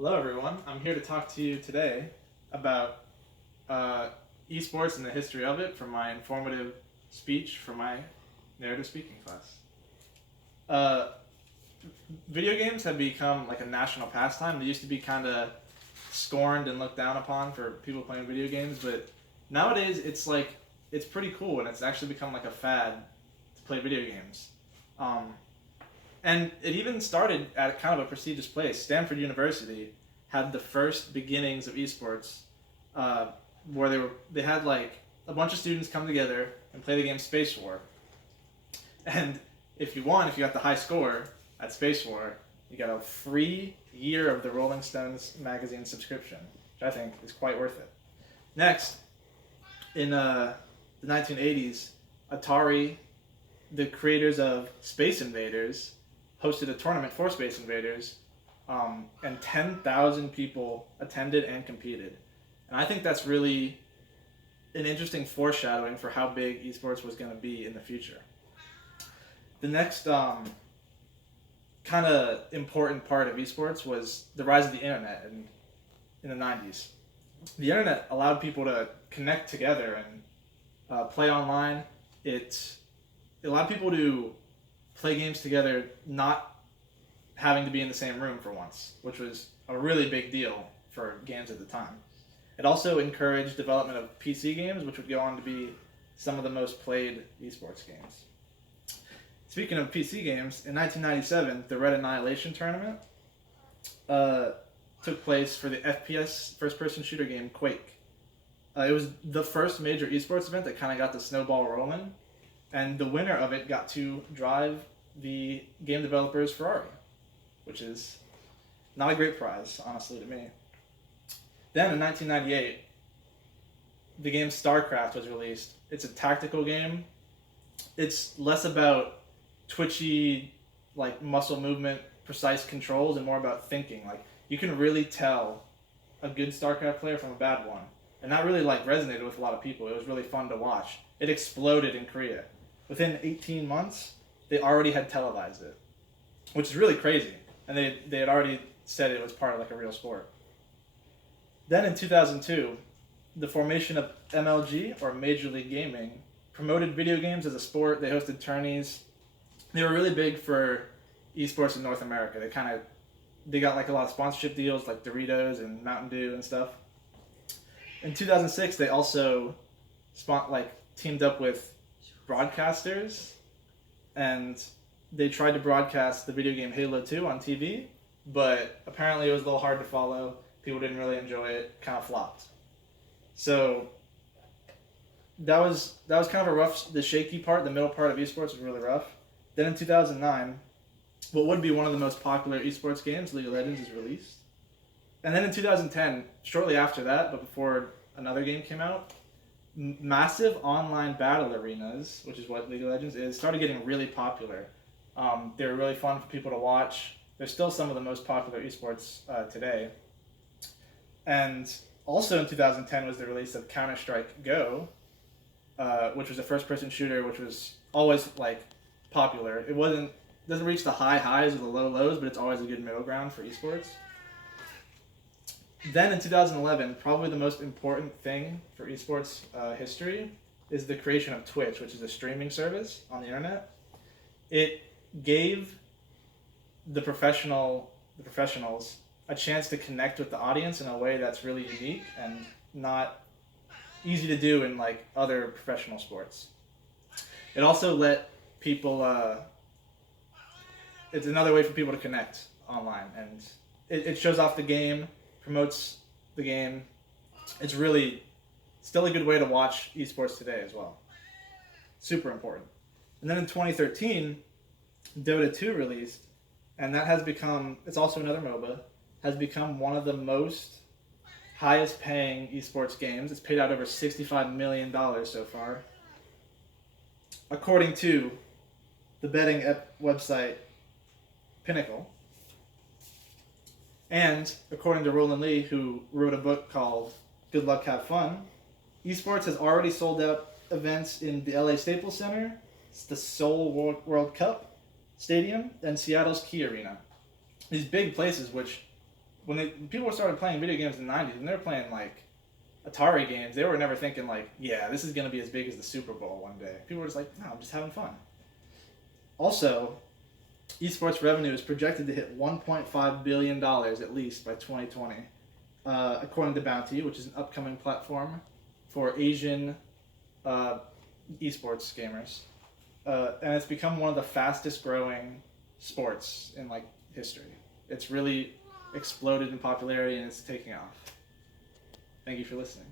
Hello, everyone. I'm here to talk to you today about uh, esports and the history of it from my informative speech for my narrative speaking class. Uh, Video games have become like a national pastime. They used to be kind of scorned and looked down upon for people playing video games, but nowadays it's pretty cool and it's actually become like a fad to play video games. Um, and it even started at kind of a prestigious place. Stanford University had the first beginnings of esports, uh, where they had like a bunch of students come together and play the game Space War. And if you got the high score at Space War, you got a free year of the Rolling Stones magazine subscription, which I think is quite worth it. Next, in the 1980s, Atari, the creators of Space Invaders, hosted a tournament for Space Invaders, and 10,000 people attended and competed. And I think that's really an interesting foreshadowing for how big esports was going to be in the future. The next kind of important part of esports was the rise of the internet in the 90s. The internet allowed people to connect together and play online. It allowed people to play games together, not having to be in the same room for once, which was a really big deal for games at the time. It also encouraged development of PC games, which would go on to be some of the most played esports games. Speaking of PC games, in 1997, the Red Annihilation tournament took place for the FPS first-person shooter game Quake. It was the first major esports event that kind of got the snowball rolling, and the winner of it got to drive the game developer's Ferrari, which is not a great prize, honestly, to me. Then in 1998, the game StarCraft was released. It's a tactical game. It's less about twitchy, like muscle movement, precise controls, and more about thinking. Like you can really tell a good StarCraft player from a bad one, and that really like resonated with a lot of people. It was really fun to watch. It exploded in Korea. Within 18 months, they already had televised it, which is really crazy. And they had already said it was part of like a real sport. Then in 2002, the formation of MLG, or Major League Gaming, promoted video games as a sport. They hosted tourneys. They were really big for esports in North America. They got like a lot of sponsorship deals like Doritos and Mountain Dew and stuff. In 2006, they also teamed up with broadcasters, and they tried to broadcast the video game Halo 2 on TV, but apparently it was a little hard to follow. People didn't really enjoy it. Kind of flopped. So that was kind of a rough. The shaky part, the middle part of esports was really rough. Then in 2009, what would be one of the most popular esports games, League of Legends, is released. And then in 2010, shortly after that, but before another game came out, massive online battle arenas, which is what League of Legends is, started getting really popular. They were really fun for people to watch. They're still some of the most popular esports today. And also in 2010 was the release of Counter-Strike Go, which was a first-person shooter, which was always like popular. Doesn't reach the high highs or the low lows, but it's always a good middle ground for esports. Then in 2011, probably the most important thing for esports history is the creation of Twitch, which is a streaming service on the internet. It gave the professionals a chance to connect with the audience in a way that's really unique and not easy to do in like other professional sports. It also let people. It's another way for people to connect online, and it shows off the game, promotes the game. It's really still a good way to watch esports today as well. Super important. And then in 2013, Dota 2 released, and that has become, it's also another MOBA, has become one of the most highest paying esports games. It's paid out over $65 million so far. According to the betting website Pinnacle. And according to Roland Lee, who wrote a book called Good Luck, Have Fun, esports has already sold out events in the LA Staples Center, the Seoul World Cup Stadium, and Seattle's Key Arena. These big places which when people started playing video games in the 90s, and they were playing like Atari games, they were never thinking like, yeah, this is going to be as big as the Super Bowl one day. People were just like, no, I'm just having fun. Also, esports revenue is projected to hit $1.5 billion at least by 2020, according to Bounty, which is an upcoming platform for Asian esports gamers. And it's become one of the fastest growing sports in like history. It's really exploded in popularity and it's taking off. Thank you for listening.